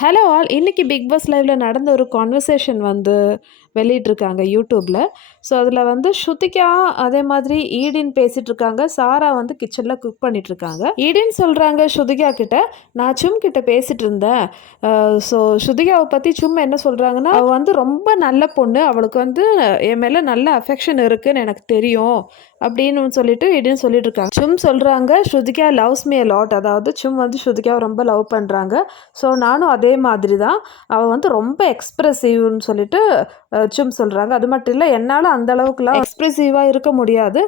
Hello all இன்றைக்கி big pass லைவில் நடந்த ஒரு கான்வர்சேஷன் வந்து வெளியிட்டிருக்காங்க யூடியூப்பில் ஸோ அதில் வந்து ஸ்ருதிகா அதே மாதிரி ஈடின் பேசிகிட்டு இருக்காங்க. சாரா வந்து கிச்சனில் குக் பண்ணிகிட்ருக்காங்க இருக்காங்க. ஈடின் சொல்கிறாங்க ஸ்ருதிகா கிட்ட நான் சும் கிட்ட பேசிகிட்டு இருந்தேன். ஸோ ஸ்ருதிகாவை பற்றி சும் என்ன சொல்கிறாங்கன்னா அவள் வந்து ரொம்ப நல்ல பொண்ணு. அவளுக்கு வந்து என் மேலே நல்ல அஃபெக்ஷன் இருக்குதுன்னு எனக்கு தெரியும். அப்படின்னு சொல்லிட்டு இடின்னு சொல்லிட்டு இருக்காங்க. சும் சொல்கிறாங்க ஸ்ருதிகா லவ்ஸ் மீ லாட் அதாவது சும் வந்து ஸ்ருதிகாவை ரொம்ப லவ் பண்ணுறாங்க ஸோ நானும் அதே அதே மாதிரி தான் அவள் வந்து ரொம்ப எக்ஸ்ப்ரெசிவ்னு சொல்லிட்டு சும் சொல்கிறாங்க அது மட்டும் இல்லை என்னால் அந்த அளவுக்குலாம் எக்ஸ்ப்ரெசிவாக இருக்க முடியாது.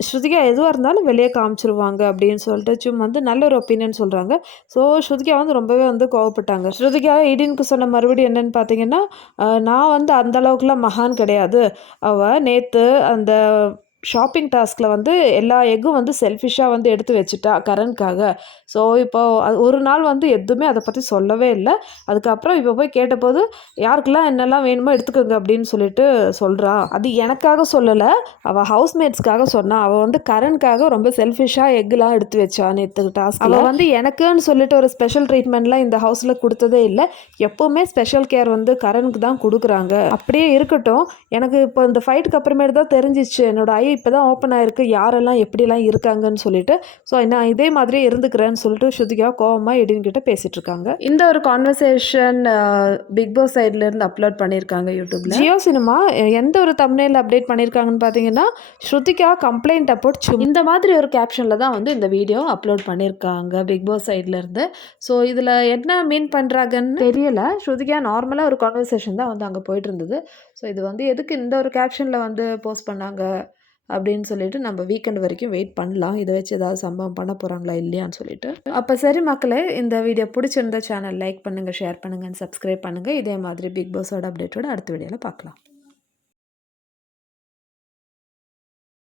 ஸ்ருதிகா எதுவாக இருந்தாலும் வெளியே காமிச்சிருவாங்க அப்படின்னு சொல்லிட்டு சும் வந்து நல்ல ஒரு ஒப்பீனியன் சொல்கிறாங்க ஸோ ஸ்ருதிகா வந்து ரொம்பவே வந்து கோவப்பட்டாங்க. ஸ்ருதிகா இடினுக்கு சொன்ன மறுபடியும் என்னென்னு பார்த்தீங்கன்னா நான் வந்து அந்த அளவுக்குலாம் மகான் கிடையாது. அவள் நேற்று அந்த ஷாப்பிங் டாஸ்கில் வந்து எல்லா எக்கும் வந்து செல்ஃபிஷாக வந்து எடுத்து வச்சுட்டா கரண்ட்காக. ஸோ இப்போ அது ஒரு நாள் வந்து எதுவுமே அதை பற்றி சொல்லவே இல்லை. அதுக்கப்புறம் இப்போ போய் கேட்டபோது யாருக்கெல்லாம் என்னெல்லாம் வேணுமோ எடுத்துக்கோங்க அப்படின்னு சொல்லிட்டு சொல்கிறான் அது எனக்காக சொல்லலை. அவள் ஹவுஸ்மேட்ஸ்க்காக சொன்னான் அவள் வந்து கரண்ட்காக ரொம்ப செல்ஃபிஷாக எக்குலாம் எடுத்து வச்சான் நேற்று டாஸ்க் அவள் வந்து எனக்குன்னு சொல்லிட்டு ஒரு ஸ்பெஷல் ட்ரீட்மெண்ட்லாம் இந்த ஹவுஸில் கொடுத்ததே இல்லை. எப்போவுமே ஸ்பெஷல் கேர் வந்து கரண்ட்க்கு தான் கொடுக்குறாங்க. அப்படியே இருக்கட்டும். எனக்கு இப்போ இந்த ஃபைட்டுக்கு அப்புறமேட்டு தான் தெரிஞ்சிச்சு. என்னோட ஐ இப்போ தான் ஓப்பன் ஆயிருக்கு. யாரெல்லாம் எப்படிலாம் இருக்காங்கன்னு சொல்லிட்டு ஸோ நான் இதே மாதிரியே இருந்துக்கிறேன்னு சொல்லிட்டு ஸ்ருதிகா கோவமாக எடின் கிட்ட பேசிட்டு இருக்காங்க. இந்த ஒரு கான்வர்சேஷன் பிக் பாஸ் சைட்ல இருந்து அப்லோட் பண்ணியிருக்காங்க யூடியூப்ல ஜியோ சினிமா எந்த ஒரு தம்னேல் அப்டேட் பண்ணியிருக்காங்கன்னு பார்த்தீங்கன்னா ஸ்ருதிகா கம்ப்ளைண்ட் அபவுட் இந்த மாதிரி ஒரு கேப்ஷனில் தான் வந்து இந்த வீடியோ அப்லோட் பண்ணியிருக்காங்க பிக் பாஸ் சைட்ல இருந்து. ஸோ இதில் என்ன மீன் பண்ணுறாங்கன்னு தெரியல. ஸ்ருதிகா நார்மலாக ஒரு கான்வர்சேஷன் தான் வந்து அங்கே போயிட்டு இருந்தது. ஸோ இது வந்து எதுக்கு இந்த ஒரு கேப்ஷனில் வந்து போஸ்ட் பண்ணாங்க? அப்படின்னு சொல்லிட்டு நம்ம வீக்கெண்ட் வரைக்கும் வெயிட் பண்ணலாம். இதை வச்சு ஏதாவது சம்பவம் பண்ண போகிறாங்களா இல்லையான்னு சொல்லிட்டு. அப்போ சரி மக்களே இந்த வீடியோ பிடிச்சிருந்த சேனல் லைக் பண்ணுங்கள் ஷேர் பண்ணுங்கள் சப்ஸ்கிரைப் பண்ணுங்கள் இதே மாதிரி பிக் பாஸோட அப்டேட்டோட அடுத்த வீடியோவில் பார்க்கலாம்.